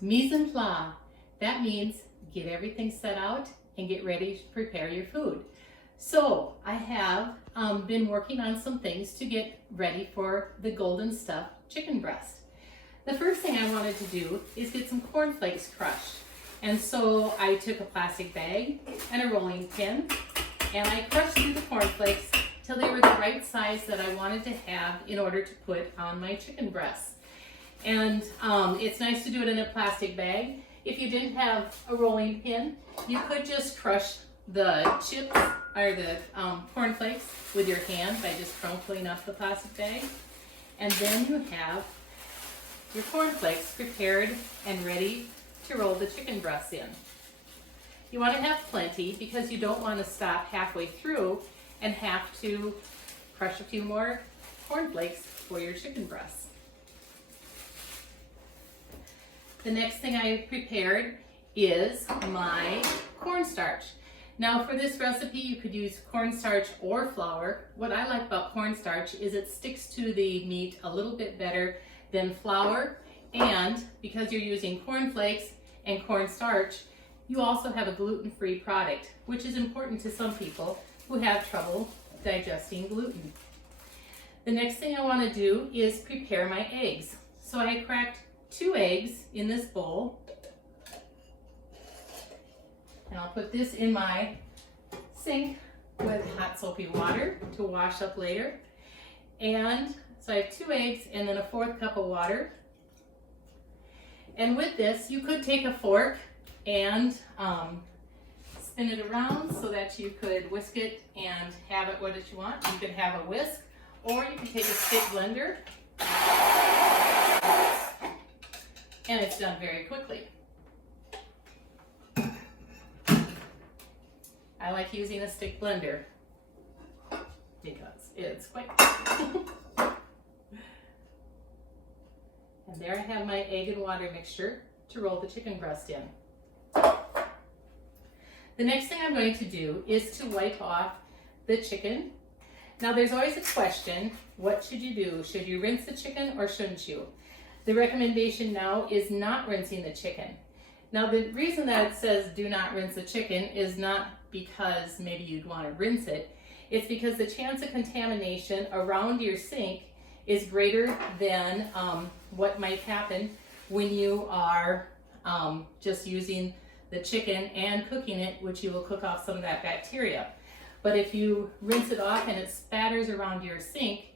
Mise en place. That means get everything set out and get ready to prepare your food. So I have been working on some things to get ready for the golden stuffed chicken breast. The first thing I wanted to do is get some cornflakes crushed. And so I took a plastic bag and a rolling pin and I crushed through the cornflakes till they were the right size that I wanted to have in order to put on my chicken breasts. And it's nice to do it in a plastic bag. If you didn't have a rolling pin, you could just crush the chips or the cornflakes with your hand by just crumpling up the plastic bag. And then you have your cornflakes prepared and ready to roll the chicken breasts in. You want to have plenty because you don't want to stop halfway through and have to crush a few more cornflakes for your chicken breasts. The next thing I prepared is my cornstarch. Now for this recipe you could use cornstarch or flour. What I like about cornstarch is it sticks to the meat a little bit better than flour, and because you're using cornflakes and cornstarch, you also have a gluten-free product, which is important to some people who have trouble digesting gluten. The next thing I want to do is prepare my eggs. So I cracked 2 eggs in this bowl, and I'll put this in my sink with hot soapy water to wash up later. And so I have 2 eggs and then a 1/4 cup of water. And with this, you could take a fork and spin it around so that you could whisk it and have it what you want. You could have a whisk, or you could take a stick blender, and it's done very quickly. I like using a stick blender because it's quick. And there I have my egg and water mixture to roll the chicken breast in. The next thing I'm going to do is to wipe off the chicken. Now there's always a question, what should you do? Should you rinse the chicken or shouldn't you? The recommendation now is not rinsing the chicken. Now the reason that it says do not rinse the chicken is not because maybe you'd want to rinse it. It's because the chance of contamination around your sink is greater than what might happen when you are just using the chicken and cooking it, which you will cook off some of that bacteria. But if you rinse it off and it spatters around your sink,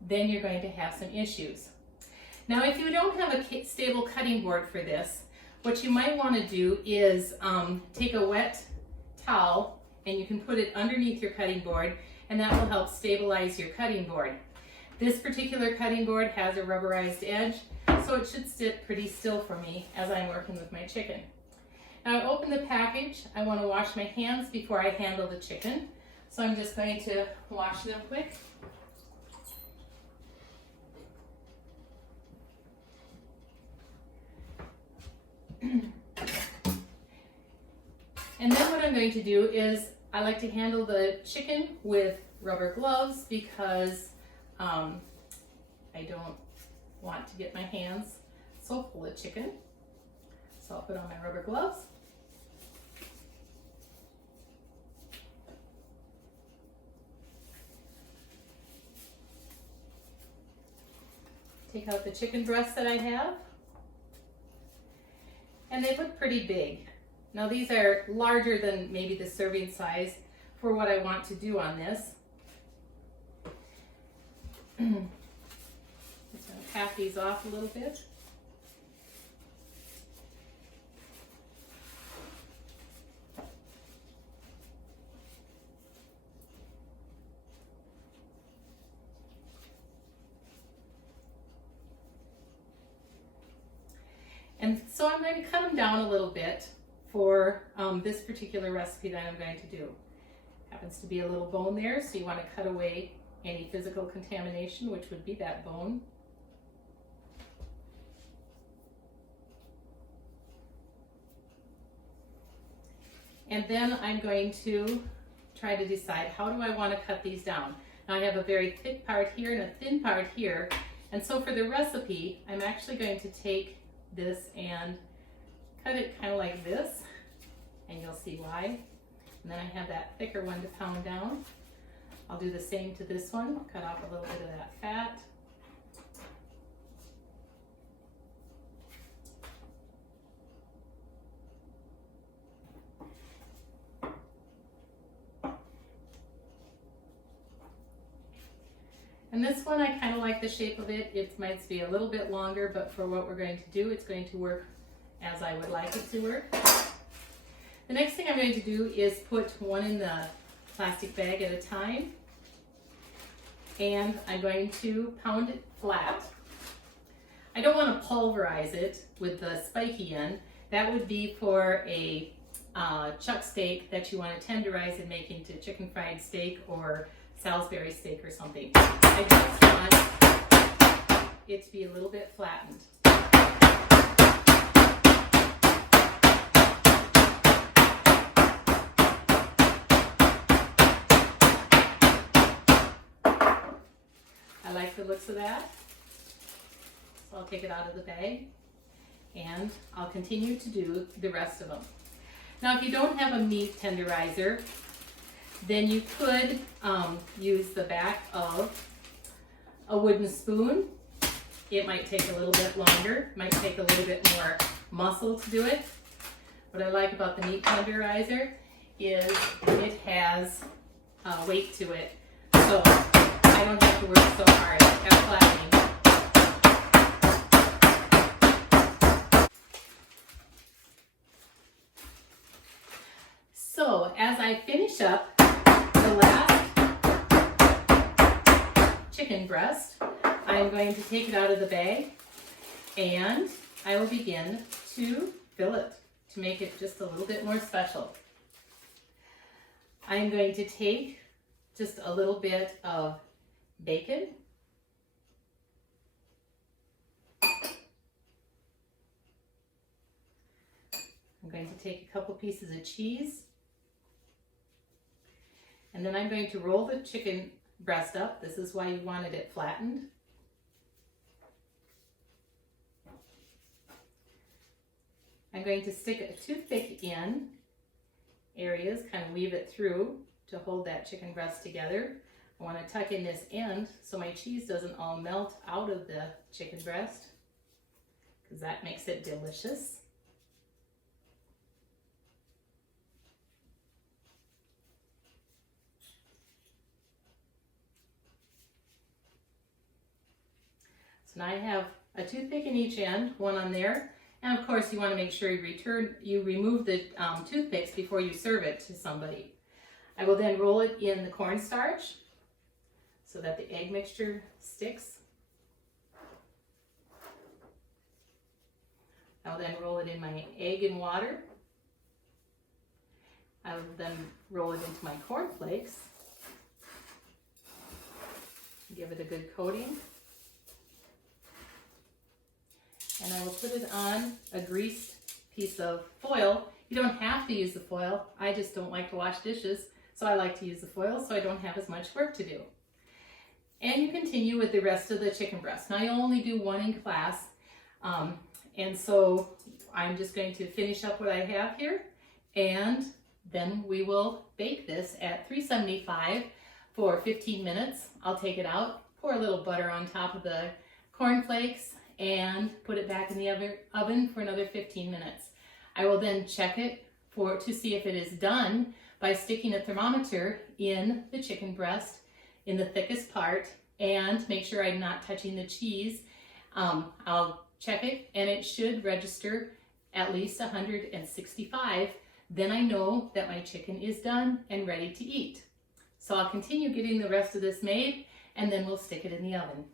then you're going to have some issues. Now, if you don't have a stable cutting board for this, what you might want to do is take a wet towel and you can put it underneath your cutting board, and that will help stabilize your cutting board. This particular cutting board has a rubberized edge, so it should sit pretty still for me as I'm working with my chicken. Now I open the package. I want to wash my hands before I handle the chicken, so I'm just going to wash them quick. And then what I'm going to do is I like to handle the chicken with rubber gloves because I don't want to get my hands so full of chicken. So I'll put on my rubber gloves. Take out the chicken breasts that I have. And they look pretty big. Now these are larger than maybe the serving size for what I want to do on this. Just going to pat these off a little bit. And so I'm going to cut them down a little bit for this particular recipe that I'm going to do. Happens to be a little bone there, so you want to cut away any physical contamination, which would be that bone. And then I'm going to try to decide, how do I want to cut these down? Now I have a very thick part here and a thin part here, and so for the recipe I'm actually going to take this and cut it kind of like this, and you'll see why. And then I have that thicker one to pound down. I'll do the same to this one, cut off a little bit of that fat. And this one, I kind of like the shape of it. It might be a little bit longer, but for what we're going to do, it's going to work as I would like it to work. The next thing I'm going to do is put one in the plastic bag at a time. And I'm going to pound it flat. I don't want to pulverize it with the spiky end. That would be for a chuck steak that you want to tenderize and make into chicken fried steak or Salisbury steak or something. I just want it to be a little bit flattened. I like the looks of that, so I'll take it out of the bag and I'll continue to do the rest of them. Now, if you don't have a meat tenderizer, then you could use the back of a wooden spoon. It might take a little bit longer, might take a little bit more muscle to do it. What I like about the meat tenderizer is it has weight to it, so I don't have to work so hard at flattening. So as I finish up the last chicken breast, I'm going to take it out of the bag and I will begin to fill it to make it just a little bit more special. I'm going to take just a little bit of bacon. I'm going to take a couple pieces of cheese. And then I'm going to roll the chicken breast up. This is why you wanted it flattened. I'm going to stick a toothpick in areas, kind of weave it through to hold that chicken breast together. I want to tuck in this end so my cheese doesn't all melt out of the chicken breast, because that makes it delicious. So now I have a toothpick in each end, one on there, and of course you want to make sure you remove the toothpicks before you serve it to somebody. I will then roll it in the cornstarch so that the egg mixture sticks. I'll then roll it in my egg and water. I will then roll it into my cornflakes. Give it a good coating. And I will put it on a greased piece of foil. You don't have to use the foil. I just don't like to wash dishes, so I like to use the foil so I don't have as much work to do. And you continue with the rest of the chicken breast. Now, you only do one in class, and so I'm just going to finish up what I have here, and then we will bake this at 375 for 15 minutes. I'll take it out, pour a little butter on top of the cornflakes, and put it back in the oven for another 15 minutes. I will then check it to see if it is done by sticking a thermometer in the chicken breast in the thickest part and make sure I'm not touching the cheese. I'll check it and it should register at least 165. Then I know that my chicken is done and ready to eat. So I'll continue getting the rest of this made and then we'll stick it in the oven.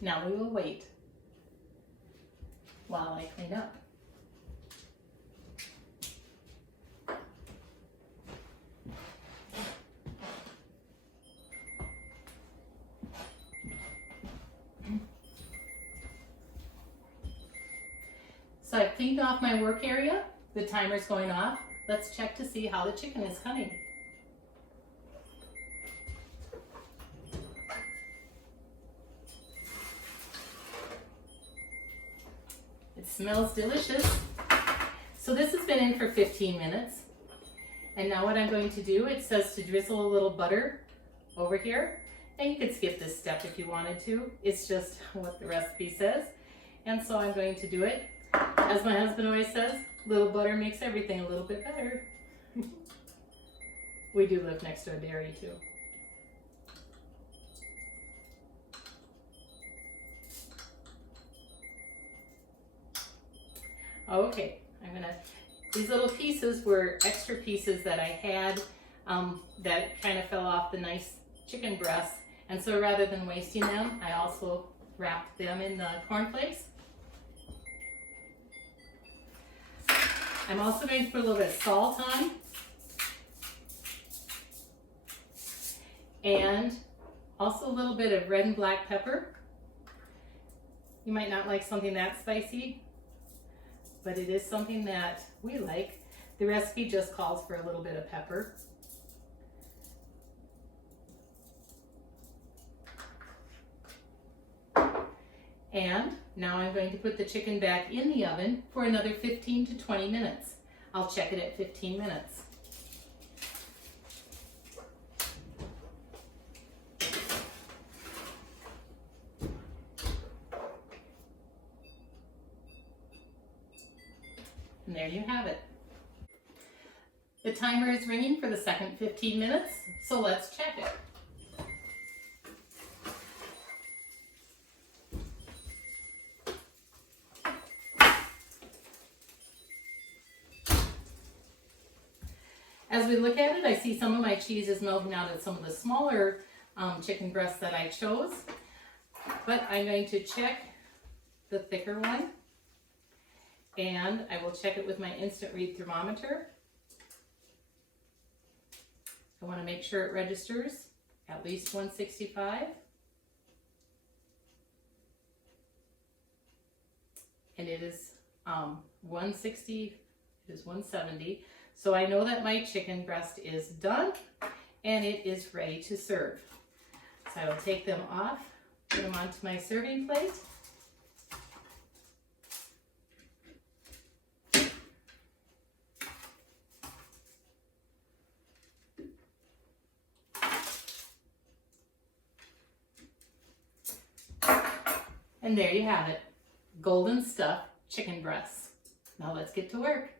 Now we will wait while I clean up. So I've cleaned off my work area. The timer's going off. Let's check to see how the chicken is cutting. It smells delicious. So this has been in for 15 minutes. And now what I'm going to do, it says to drizzle a little butter over here. And you could skip this step if you wanted to. It's just what the recipe says. And so I'm going to do it. As my husband always says, little butter makes everything a little bit better. We do live next to a dairy too. Okay, these little pieces were extra pieces that I had that kind of fell off the nice chicken breasts. And so rather than wasting them, I also wrapped them in the cornflakes. I'm also going to put a little bit of salt on. And also a little bit of red and black pepper. You might not like something that spicy, but it is something that we like. The recipe just calls for a little bit of pepper. And now I'm going to put the chicken back in the oven for another 15 to 20 minutes. I'll check it at 15 minutes. And there you have it. The timer is ringing for the second 15 minutes, so let's check it. As we look at it, I see some of my cheese is melting out of some of the smaller chicken breasts that I chose. But I'm going to check the thicker one. And I will check it with my instant read thermometer. I want to make sure it registers at least 165. And it is 160, it is 170. So I know that my chicken breast is done and it is ready to serve. So I will take them off, put them onto my serving plate. And there you have it, golden stuffed chicken breasts. Now let's get to work.